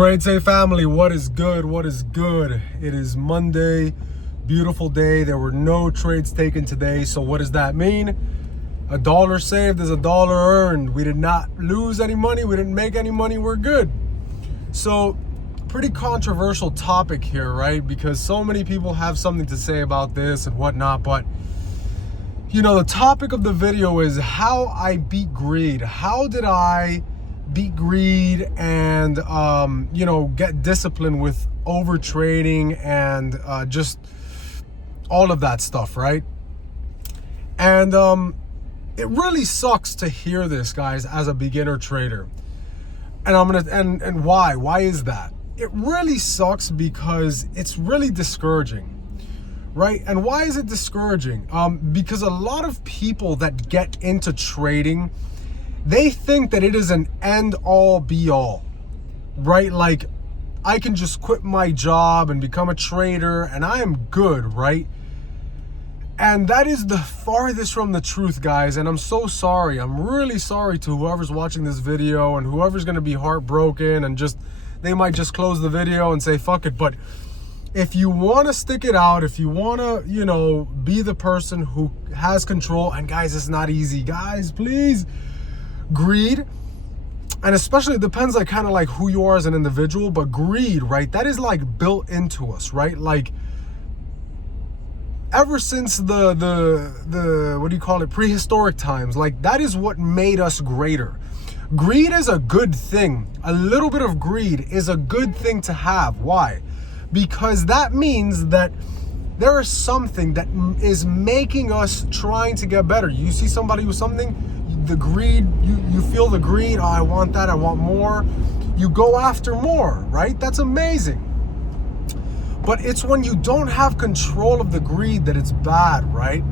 Trade Safe family, what is good? What is good? It is Monday, beautiful day. There were no trades taken today. So what does that mean? $1 saved is $1 earned. We did not lose any money. We didn't make any money. We're good. So pretty controversial topic here, right? Because so many people have something to say about this and whatnot. But you know, the topic of the video is how I beat greed. How did I beat greed and get discipline with overtrading and just all of that stuff, right? And it really sucks to hear this, guys, as a beginner trader. And why is that? It really sucks because it's really discouraging, right? And why is it discouraging? Because a lot of people that get into trading, they think that it is an end all be all, right? Like I can just quit my job and become a trader and I am good, right? And that is the farthest from the truth, guys. And I'm so sorry. I'm really sorry to whoever's watching this video and whoever's going to be heartbroken and they might just close the video and say, fuck it. But if you want to stick it out, if you want to, be the person who has control, and guys, it's not easy, guys, please. Greed, and especially it depends like kind of like who you are as an individual, but greed, right, that is like built into us, right? Like ever since the what do you call it, prehistoric times, like that is what made us greater. Greed is a good thing. A little bit of greed is a good thing to have. Why? Because that means that there is something that is making us trying to get better. You see somebody with something, the greed, you feel the greed. Oh, I want that, I want more. You go after more, right? That's amazing. But it's when you don't have control of the greed that it's bad, right?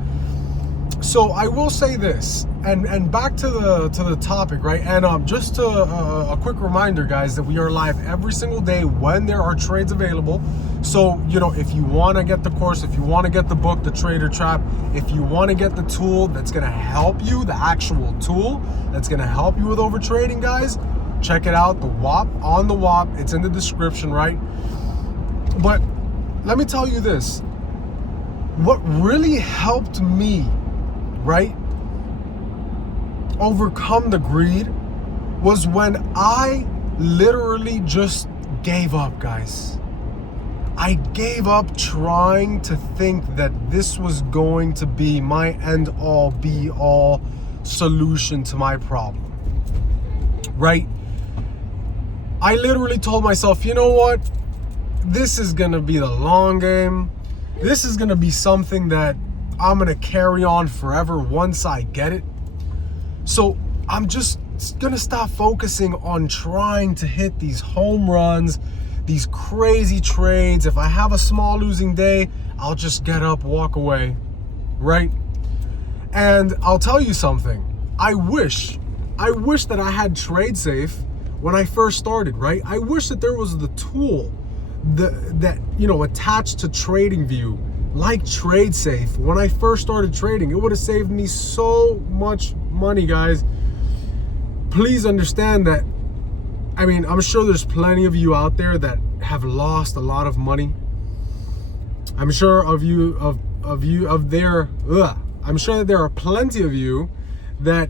So I will say this, and back to the topic, right? And just a quick reminder, guys, that we are live every single day when there are trades available. So, if you want to get the course, if you want to get the book, The Trader Trap, if you want to get the tool that's going to help you, the actual tool that's going to help you with overtrading, guys, check it out, the WHOP, on the WHOP. It's in the description, right? But let me tell you this. What really helped me, right, overcome the greed was when I literally just gave up, guys. I gave up trying to think that this was going to be my end all be all solution to my problem, right? I literally told myself, you know what? This is gonna be the long game. This is gonna be something that I'm gonna carry on forever once I get it. So I'm just gonna stop focusing on trying to hit these home runs, these crazy trades. If I have a small losing day, I'll just get up, walk away, right? And I'll tell you something. I wish that I had Trade Safe when I first started, right? I wish that there was the tool that attached to TradingView, like Trade Safe. When I first started trading, it would have saved me so much money, guys. Please understand that. I mean, I'm sure there's plenty of you out there that have lost a lot of money. I'm sure I'm sure that there are plenty of you that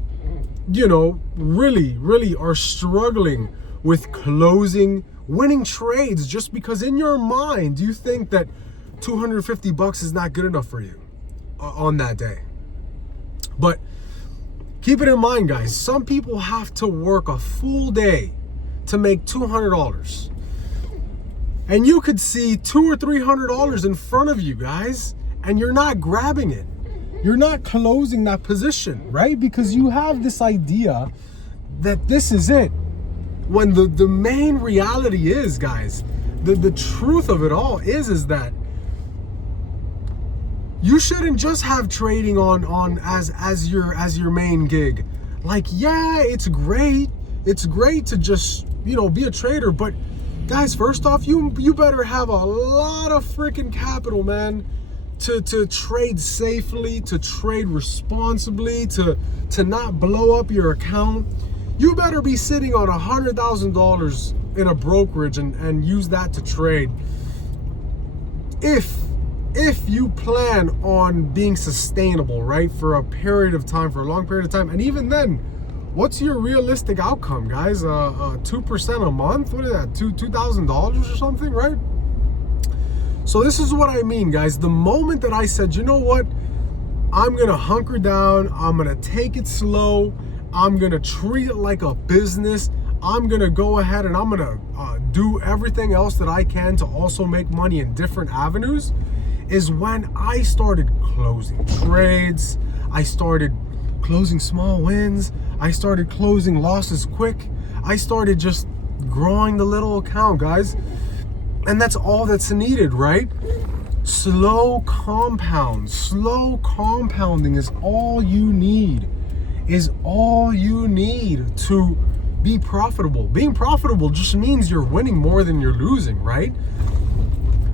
really are struggling with closing winning trades just because in your mind you think that $250 is not good enough for you on that day. But keep it in mind, guys, some people have to work a full day to make $200. And you could see $200 or $300 in front of you, guys, and you're not grabbing it. You're not closing that position, right? Because you have this idea that this is it. When the main reality is, guys, the truth of it all is that you shouldn't just have trading on as your main gig. Like, yeah, it's great to just be a trader, but guys, first off, you better have a lot of freaking capital, man, to trade safely, to trade responsibly, to not blow up your account. You better be sitting on $100,000 in a brokerage and use that to trade, if you plan on being sustainable, right, for a period of time, for a long period of time, and even then, what's your realistic outcome, guys? 2% a month? What is that? $2,000 or something, right? So this is what I mean, guys. The moment that I said, you know what, I'm gonna hunker down, I'm gonna take it slow, I'm gonna treat it like a business, I'm gonna go ahead and I'm gonna do everything else that I can to also make money in different avenues, is when I started closing trades, I started closing small wins, I started closing losses quick, I started just growing the little account, guys. And that's all that's needed, right? Slow compounding is all you need, to be profitable. Being profitable just means you're winning more than you're losing, right?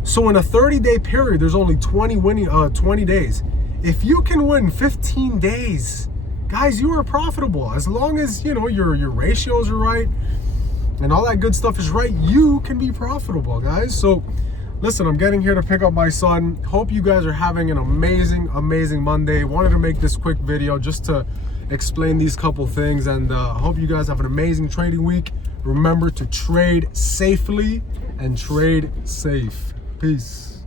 So in a 30-day period, there's only 20 days. If you can win 15 days, guys, you are profitable. As long as, you know, your ratios are right and all that good stuff is right, you can be profitable, guys. So listen, I'm getting here to pick up my son. Hope you guys are having an amazing Monday. Wanted to make this quick video just to explain these couple things, and hope you guys have an amazing trading week. Remember to trade safely and trade safe. Peace.